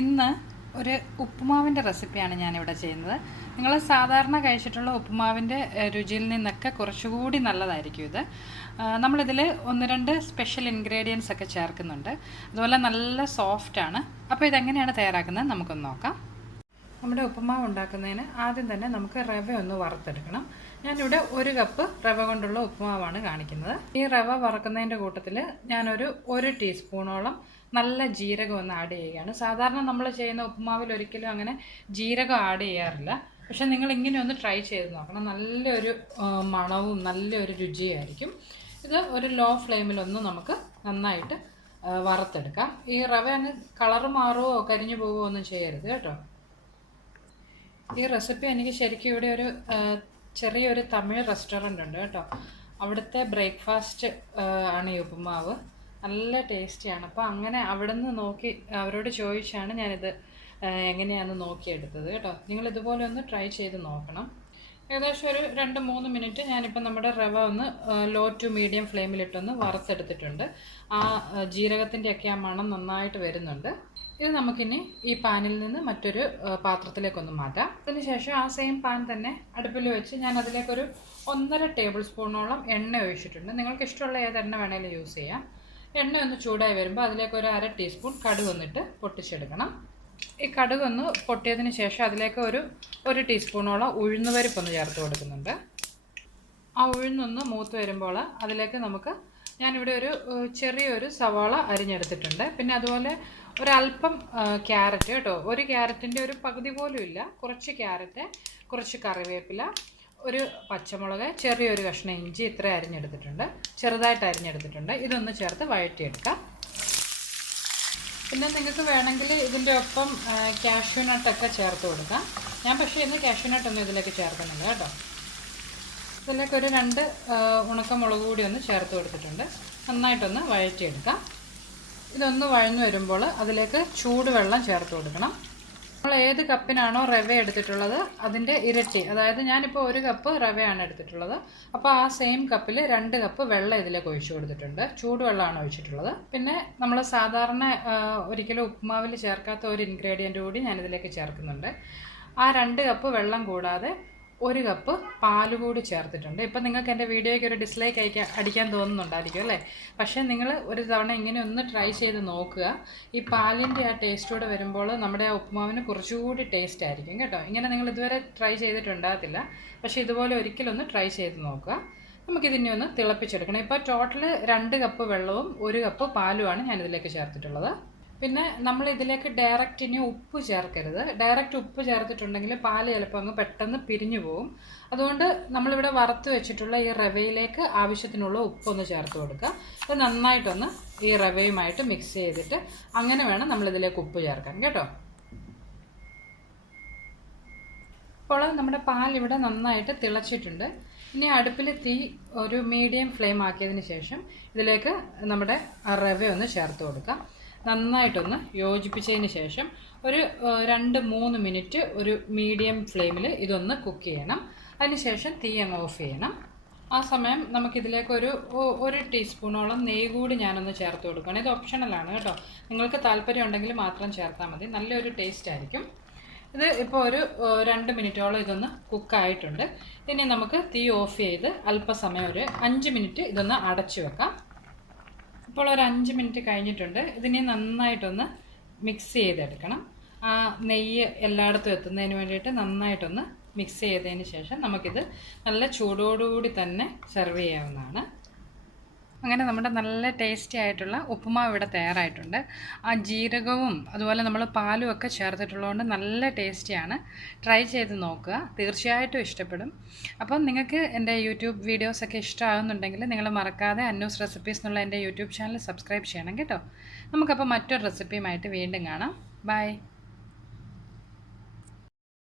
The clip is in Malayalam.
ഇന്ന് ഒരു ഉപ്പുമാവിൻ്റെ റെസിപ്പിയാണ് ഞാനിവിടെ ചെയ്യുന്നത്. നിങ്ങൾ സാധാരണ കഴിച്ചിട്ടുള്ള ഉപ്പുമാവിൻ്റെ രുചിയിൽ നിന്നൊക്കെ കുറച്ചുകൂടി നല്ലതായിരിക്കും ഇത്. നമ്മളിതിൽ ഒന്ന് രണ്ട് സ്പെഷ്യൽ ഇൻഗ്രീഡിയൻസ് ഒക്കെ ചേർക്കുന്നുണ്ട്. അതുപോലെ നല്ല സോഫ്റ്റാണ്. അപ്പോൾ ഇതെങ്ങനെയാണ് തയ്യാറാക്കുന്നത് നമുക്കൊന്ന് നോക്കാം. നമ്മുടെ ഉപ്പുമാവ് ഉണ്ടാക്കുന്നതിന് ആദ്യം തന്നെ നമുക്ക് റവ ഒന്ന് വറുത്തെടുക്കണം. ഞാനിവിടെ 1 കപ്പ് റവ കൊണ്ടുള്ള ഉപ്പുമാവാണ് കാണിക്കുന്നത്. ഈ റവ വറുക്കുന്നതിൻ്റെ കൂട്ടത്തിൽ ഞാനൊരു 1 ടീസ്പൂണോളം നല്ല ജീരകം ഒന്ന് ആഡ് ചെയ്യുകയാണ്. സാധാരണ നമ്മൾ ചെയ്യുന്ന ഉപ്പുമാവിൽ ഒരിക്കലും അങ്ങനെ ജീരകം ആഡ് ചെയ്യാറില്ല. പക്ഷെ നിങ്ങൾ ഇങ്ങനെ ഒന്ന് ട്രൈ ചെയ്ത് നോക്കണം. നല്ലൊരു മണവും നല്ലൊരു രുചിയായിരിക്കും. ഇത് ഒരു ലോ ഫ്ലെയിമിലൊന്ന് നമുക്ക് നന്നായിട്ട് വറുത്തെടുക്കാം. ഈ റവ അങ്ങ് കളറ് മാറുമോ കരിഞ്ഞു പോവുമോ ഒന്നും ചെയ്യരുത് കേട്ടോ. ഈ റെസിപ്പി എനിക്ക് ശരിക്കും ഇവിടെ ഒരു ചെറിയൊരു തമിഴ് റെസ്റ്റോറൻ്റ് ഉണ്ട് കേട്ടോ. അവിടുത്തെ ബ്രേക്ക്ഫാസ്റ്റ് ആണ് ഈ ഉപ്പുമാവ്. നല്ല ടേസ്റ്റിയാണ്. അപ്പോൾ അങ്ങനെ അവിടെ നിന്ന് നോക്കി അവരോട് ചോദിച്ചാണ് ഞാനിത് എങ്ങനെയാണെന്ന് നോക്കിയെടുത്തത് കേട്ടോ. നിങ്ങൾ ഇതുപോലെ ഒന്ന് ട്രൈ ചെയ്ത് നോക്കണം. ഏകദേശം ഒരു 2-3 മിനിറ്റ് ഞാനിപ്പോൾ നമ്മുടെ റവ ഒന്ന് ലോ ടു മീഡിയം ഫ്ലെയിമിലിട്ടൊന്ന് വറുത്തെടുത്തിട്ടുണ്ട്. ആ ജീരകത്തിൻ്റെയൊക്കെ ആ മണം നന്നായിട്ട് വരുന്നുണ്ട്. ഇത് നമുക്കിനി ഈ പാനിൽ നിന്ന് മറ്റൊരു പാത്രത്തിലേക്കൊന്ന് മാറ്റാം. അതിനുശേഷം ആ സെയിം പാൻ തന്നെ അടുപ്പിൽ വെച്ച് ഞാൻ അതിലേക്കൊരു 1.5 ടേബിൾ സ്പൂണോളം എണ്ണ ഒഴിച്ചിട്ടുണ്ട്. നിങ്ങൾക്ക് ഇഷ്ടമുള്ള ഏത് എണ്ണ വേണമെങ്കിലും യൂസ് ചെയ്യാം. എണ്ണ ഒന്ന് ചൂടായി വരുമ്പോൾ അതിലേക്ക് ഒരു 1/2 ടീസ്പൂൺ കടുക് വന്നിട്ട് പൊട്ടിച്ചെടുക്കണം. ഈ കടുക് ഒന്ന് പൊട്ടിയതിന് ശേഷം അതിലേക്ക് ഒരു ടീസ്പൂണോളം ഉഴുന്നുപരിപ്പൊന്ന് ചേർത്ത് കൊടുക്കുന്നുണ്ട്. ആ ഉഴുന്നൊന്ന് മൂത്ത് വരുമ്പോൾ അതിലേക്ക് ഞാനിവിടെ ഒരു ചെറിയൊരു സവാള അരിഞ്ഞെടുത്തിട്ടുണ്ട്. പിന്നെ അതുപോലെ ഒരല്പം ക്യാരറ്റ് കേട്ടോ. ഒരു ക്യാരറ്റിൻ്റെ ഒരു പകുതി പോലും ഇല്ല. കുറച്ച് ക്യാരറ്റ്, കുറച്ച് കറിവേപ്പില, ഒരു പച്ചമുളക്, ചെറിയൊരു കഷ്ണം ഇഞ്ചി ഇത്ര അരിഞ്ഞെടുത്തിട്ടുണ്ട്. ചെറുതായിട്ട് അരിഞ്ഞെടുത്തിട്ടുണ്ട്. ഇതൊന്ന് ചേർത്ത് വഴറ്റിയെടുക്കാം. പിന്നെ നിങ്ങൾക്ക് വേണമെങ്കിൽ ഇതിൻ്റെ ഒപ്പം കാഷ്യൂ നട്ടൊക്കെ ചേർത്ത് കൊടുക്കാം. ഞാൻ പക്ഷേ ഇന്ന് കാഷ്യൂ നട്ടൊന്നും ഇതിലേക്ക് ചേർക്കുന്നില്ല കേട്ടോ. ഇതിലേക്ക് ഒരു 2 ഉണക്കമുളക് കൂടി ഒന്ന് ചേർത്ത് കൊടുത്തിട്ടുണ്ട്. നന്നായിട്ടൊന്ന് വഴറ്റിയെടുക്കാം. ഇതൊന്ന് വഴഞ്ഞു വരുമ്പോൾ അതിലേക്ക് ചൂടുവെള്ളം ചേർത്ത് കൊടുക്കണം. നമ്മൾ ഏത് കപ്പിനാണോ റവ എടുത്തിട്ടുള്ളത് അതിൻ്റെ ഇരട്ടി, അതായത് ഞാനിപ്പോൾ 1 കപ്പ് റവയാണ് എടുത്തിട്ടുള്ളത്. അപ്പോൾ ആ സെയിം കപ്പിൽ 2 കപ്പ് വെള്ളം ഇതിലേക്ക് ഒഴിച്ചു കൊടുത്തിട്ടുണ്ട്. ചൂടുവെള്ളമാണ് ഒഴിച്ചിട്ടുള്ളത്. പിന്നെ നമ്മൾ സാധാരണ ഒരിക്കലും ഉപ്പുമാവിൽ ചേർക്കാത്ത ഒരു ഇൻഗ്രീഡിയൻ്റ് കൂടി ഞാനിതിലേക്ക് ചേർക്കുന്നുണ്ട്. ആ 2 കപ്പ് വെള്ളം കൂടാതെ 1 കപ്പ് പാൽ കൂടി ചേർത്തിട്ടുണ്ട്. ഇപ്പം നിങ്ങൾക്ക് എൻ്റെ വീഡിയോയ്ക്ക് ഒരു ഡിസ്ലൈക്ക് അടിക്കാൻ തോന്നുന്നുണ്ടായിരിക്കും അല്ലേ? പക്ഷേ നിങ്ങൾ ഒരു തവണ ഇങ്ങനെ ഒന്ന് ട്രൈ ചെയ്ത് നോക്കുക. ഈ പാലിൻ്റെ ആ ടേസ്റ്റോടെ വരുമ്പോൾ നമ്മുടെ ആ ഉപ്പുമാവിന് കുറച്ചുകൂടി ടേസ്റ്റ് ആയിരിക്കും കേട്ടോ. ഇങ്ങനെ നിങ്ങൾ ഇതുവരെ ട്രൈ ചെയ്തിട്ടുണ്ടാകത്തില്ല. പക്ഷേ ഇതുപോലെ ഒരിക്കലൊന്ന് ട്രൈ ചെയ്ത് നോക്കുക. നമുക്കിതിനെ ഒന്ന് തിളപ്പിച്ചെടുക്കണം. ഇപ്പോൾ ടോട്ടൽ 2 കപ്പ് വെള്ളവും 1 കപ്പ് പാലുമാണ് ഞാനിതിലേക്ക് ചേർത്തിട്ടുള്ളത്. പിന്നെ നമ്മൾ ഇതിലേക്ക് ഡയറക്റ്റ് ഇനി ഉപ്പ് ചേർക്കരുത്. ഡയറക്റ്റ് ഉപ്പ് ചേർത്തിട്ടുണ്ടെങ്കിൽ പാല് ചിലപ്പോൾ അങ്ങ് പെട്ടെന്ന് പിരിഞ്ഞു പോകും. അതുകൊണ്ട് നമ്മളിവിടെ വറുത്ത് വെച്ചിട്ടുള്ള ഈ റവയിലേക്ക് ആവശ്യത്തിനുള്ള ഉപ്പൊന്ന് ചേർത്ത് കൊടുക്കുക. ഇത് നന്നായിട്ടൊന്ന് ഈ റവയുമായിട്ട് മിക്സ് ചെയ്തിട്ട് അങ്ങനെ വേണം നമ്മളിതിലേക്ക് ഉപ്പ് ചേർക്കാൻ കേട്ടോ. അപ്പോൾ നമ്മുടെ പാലിവിടെ നന്നായിട്ട് തിളച്ചിട്ടുണ്ട്. ഇനി അടുപ്പിൽ തീ ഒരു മീഡിയം ഫ്ലെയിം ആക്കിയതിന് ശേഷം ഇതിലേക്ക് നമ്മുടെ റവ ഒന്ന് ചേർത്ത് കൊടുക്കാം. നന്നായിട്ടൊന്ന് യോജിപ്പിച്ചതിന് ശേഷം ഒരു 2-3 മിനിറ്റ് ഒരു മീഡിയം ഫ്ലെയിമിൽ ഇതൊന്ന് കുക്ക് ചെയ്യണം. അതിനുശേഷം തീ അങ്ങ് ഓഫ് ചെയ്യണം. ആ സമയം നമുക്കിതിലേക്ക് ഒരു ടീസ്പൂണോളം നെയ്യ് കൂടി ഞാനൊന്ന് ചേർത്ത് കൊടുക്കണം. ഇത് ഓപ്ഷണലാണ് കേട്ടോ. നിങ്ങൾക്ക് താല്പര്യം ഉണ്ടെങ്കിൽ മാത്രം ചേർത്താൽ മതി. നല്ലൊരു ടേസ്റ്റ് ആയിരിക്കും. ഇത് ഇപ്പോൾ ഒരു 2 മിനിറ്റോളം ഇതൊന്ന് കുക്കായിട്ടുണ്ട്. ഇനി നമുക്ക് തീ ഓഫ് ചെയ്ത് അല്പസമയം ഒരു 5 മിനിറ്റ് ഇതൊന്ന് അടച്ചു വെക്കാം. ഇപ്പോൾ ഒരു 5 മിനിറ്റ് കഴിഞ്ഞിട്ടുണ്ട്. ഇതിനെ നന്നായിട്ടൊന്ന് മിക്സ് ചെയ്തെടുക്കണം. ആ നെയ്യ് എല്ലായിടത്തും എത്തുന്നതിന് വേണ്ടിയിട്ട് നന്നായിട്ടൊന്ന് മിക്സ് ചെയ്തതിന് ശേഷം നമുക്കിത് നല്ല ചൂടോടുകൂടി തന്നെ സെർവ് ചെയ്യാവുന്നതാണ്. അങ്ങനെ നമ്മുടെ നല്ല ടേസ്റ്റി ആയിട്ടുള്ള ഉപ്പുമാവ് ഇവിടെ തയ്യാറായിട്ടുണ്ട്. ആ ജീരകവും അതുപോലെ നമ്മൾ പാലും ഒക്കെ ചേർത്തിട്ടുള്ളതുകൊണ്ട് നല്ല ടേസ്റ്റിയാണ്. ട്രൈ ചെയ്ത് നോക്കുക, തീർച്ചയായിട്ടും ഇഷ്ടപ്പെടും. അപ്പം നിങ്ങൾക്ക് എൻ്റെ യൂട്യൂബ് വീഡിയോസൊക്കെ ഇഷ്ടമാകുന്നുണ്ടെങ്കിൽ നിങ്ങൾ മറക്കാതെ അന്നൂസ് റെസിപ്പീസ് എന്നുള്ള എൻ്റെ യൂട്യൂബ് ചാനൽ സബ്സ്ക്രൈബ് ചെയ്യണം കേട്ടോ. നമുക്കപ്പോൾ മറ്റൊരു റെസിപ്പിയുമായിട്ട് വീണ്ടും കാണാം. ബൈ.